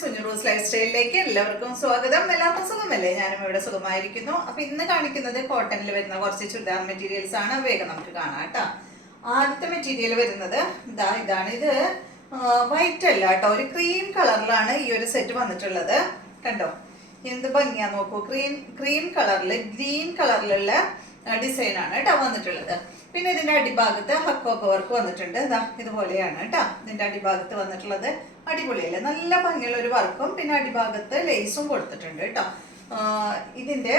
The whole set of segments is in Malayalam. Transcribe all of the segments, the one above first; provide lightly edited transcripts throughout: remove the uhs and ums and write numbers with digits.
സുഞ്ഞു റോസ് ലൈഫ് സ്റ്റൈലിലേക്ക് എല്ലാവർക്കും സ്വാഗതം. എല്ലാവർക്കും സുഖമല്ലേ? ഞാനും ഇവിടെ സുഖമായിരിക്കുന്നു. അപ്പൊ ഇന്ന് കാണിക്കുന്നത് കോട്ടണിൽ വരുന്ന കുറച്ച് ചുരിദാർ മെറ്റീരിയൽസ് ആണ്. വേഗം നമുക്ക് കാണാം കേട്ടോ. ആദ്യത്തെ മെറ്റീരിയൽ വരുന്നത് ഇതാണ്. ഇത് വൈറ്റ് അല്ല കേട്ടോ, ഒരു ക്രീം കളറിലാണ് ഈ ഒരു സെറ്റ് വന്നിട്ടുള്ളത്. കണ്ടോ എന്ത് ഭംഗിയാ നോക്കൂ. ക്രീം കളറിൽ ഗ്രീൻ കളറിലുള്ള ഡിസൈൻ ആണ് കേട്ടോ വന്നിട്ടുള്ളത്. പിന്നെ ഇതിന്റെ അടിഭാഗത്ത് ഹക്കോക്ക വർക്ക് വന്നിട്ടുണ്ട്. ഇതുപോലെയാണ് കേട്ടോ ഇതിന്റെ അടിഭാഗത്ത് വന്നിട്ടുള്ളത്. അടിപൊളിയല്ലേ? നല്ല ഭംഗിയുള്ള ഒരു വർക്കും പിന്നെ അടിഭാഗത്ത് ലേസും കൊടുത്തിട്ടുണ്ട് കേട്ടോ. ഇതിന്റെ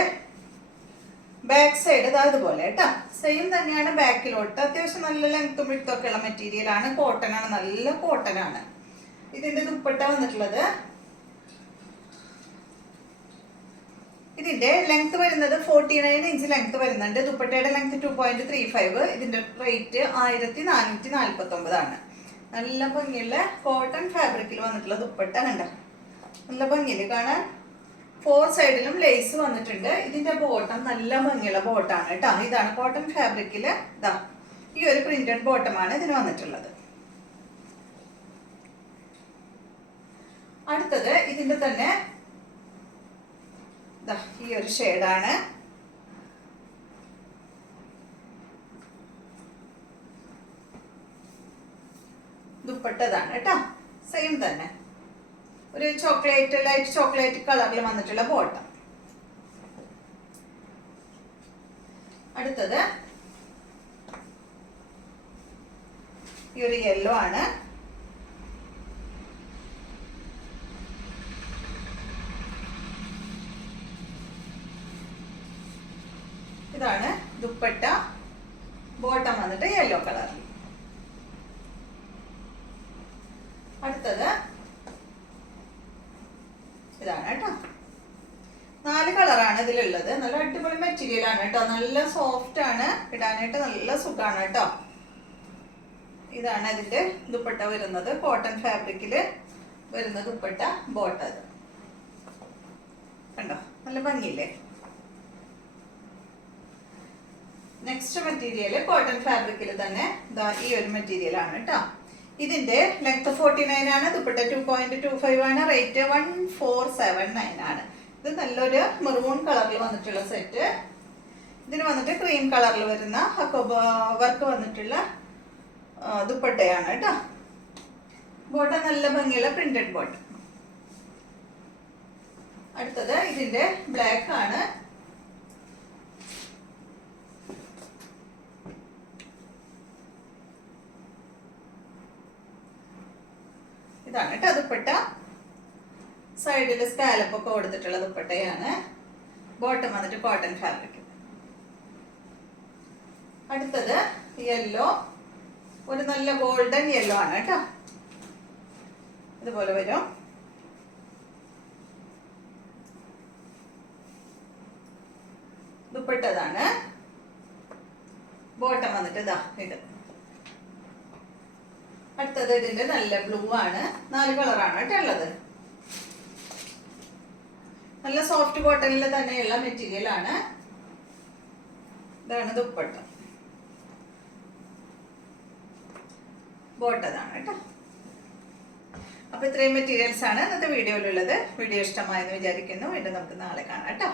ബാക്ക് സൈഡ് ഇതുപോലെ കേട്ടോ. സെയിം തന്നെയാണ് ബാക്കിലോട്ട്. അത്യാവശ്യം നല്ല ലെങ്ത്തും വിഡ്ത്തും ഒക്കെ ഉള്ള മെറ്റീരിയൽ ആണ്. കോട്ടൺ ആണ്, നല്ല കോട്ടൺ ആണ്. ഇതിന്റെ ദുപ്പട്ട വന്നിട്ടുള്ളത്, ഇതിന്റെ ലെങ്ത് വരുന്നത് 49 ഇഞ്ച് ലെങ്ത് വരുന്നുണ്ട്. ദുപ്പട്ടയുടെ ലെങ്ത് 2.35. ഇതിന്റെ റേറ്റ് 1449 ആണ്. നല്ല ഭംഗിയുള്ള കോട്ടൺ ഫാബ്രിക്കിൽ വന്നിട്ടുള്ള ദുപ്പട്ട കണ്ട, നല്ല ഭംഗിയിൽ കാണാൻ. 4 സൈഡിലും ലേസ് വന്നിട്ടുണ്ട്. ഇതിന്റെ ബോട്ടം നല്ല ഭംഗിയുള്ള ബോട്ടാണ് കേട്ടോ. ഇതാണ് കോട്ടൺ ഫാബ്രിക്കില് ഈ ഒരു പ്രിന്റഡ് ബോട്ടമാണ് ഇതിന് വന്നിട്ടുള്ളത്. അടുത്തത് ഇതിന്റെ തന്നെ ഈ ഒരു ഷെയ്ഡാണ്. ദുപ്പട്ടതാണ് കേട്ടോ. സെയിം തന്നെ ഒരു ലൈറ്റ് ചോക്ലേറ്റ് കളറിൽ വന്നിട്ടുള്ള ബോട്ടം. അടുത്തത് ഈ ഒരു യെല്ലോ ആണ്. ഇതാണ് ദുപ്പട്ട, ബോട്ടം വന്നിട്ട് യെല്ലോ കളർ. അടുത്തത് ഇതാണ് കേട്ടോ. 4 കളറാണ് ഇതിലുള്ളത്. നല്ല അടിപൊളി മെറ്റീരിയൽ ആണ് കേട്ടോ. നല്ല സോഫ്റ്റ് ആണ്, ഇടാനായിട്ട് നല്ല സുഖമാണ് കേട്ടോ. ഇതാണ് ഇതിന്റെ ദുപ്പട്ട വരുന്നത്. കോട്ടൺ ഫാബ്രിക്കില് വരുന്ന ദുപ്പട്ട, ബോട്ടം കണ്ടോ, നല്ല ഭംഗിയില്ലേ? നെക്സ്റ്റ് മെറ്റീരിയൽ കോട്ടൺ ഫാബ്രിക്കിൽ തന്നെ ഈ ഒരു മെറ്റീരിയൽ ആണ് കേട്ടോ. ഇതിന്റെ ലെങ്ത് 49 ആണ്. ദുപ്പട്ട 2.25 ആണ്. റേറ്റ് 1479 ആണ്. ഇത് നല്ലൊരു മെറൂൺ കളറിൽ വന്നിട്ടുള്ള സെറ്റ്. ഇതിന് വന്നിട്ട് ക്രീം കളറിൽ വരുന്ന വർക്ക് വന്നിട്ടുള്ള ദുപ്പട്ടയാണ് കേട്ടോ. ബോട്ടം നല്ല ഭംഗിയുള്ള പ്രിന്റഡ് ബോട്ടം. അടുത്തത് ഇതിന്റെ ബ്ലാക്ക് ആണ്. ഇതാണ് കേട്ടോ ദുപ്പട്ട. സൈഡിൽ സ്കാലപ്പ് ഒക്കെ കൊടുത്തിട്ടുള്ള ദുപ്പട്ടയാണ്. ബോട്ടം വന്നിട്ട് കോട്ടൺ ഫാബ്രിക്. അടുത്തത് യെല്ലോ, ഒരു നല്ല ഗോൾഡൻ യെല്ലോ ആണ് കേട്ടോ. ഇതുപോലെ വരും. ദുപ്പട്ടതാണ്. ബോട്ടം വന്നിട്ട് ഇത്. അടുത്തത് ഇതിന്റെ നല്ല ബ്ലൂ ആണ്. 4 കളറാണ് കേട്ടോ ഉള്ളത്. നല്ല സോഫ്റ്റ് കോട്ടണിൽ തന്നെയുള്ള മെറ്റീരിയൽ ആണ്. ഇതാണ് ദുപ്പട്ട, ബോട്ടതാണ് കേട്ടോ. അപ്പൊ ഇത്രയും മെറ്റീരിയൽസ് ആണ് ഇന്നത്തെ വീഡിയോയിലുള്ളത്. വീഡിയോ ഇഷ്ടമായെന്ന് വിചാരിക്കുന്നു. വീണ്ടും നമുക്ക് നാളെ കാണാം കേട്ടോ.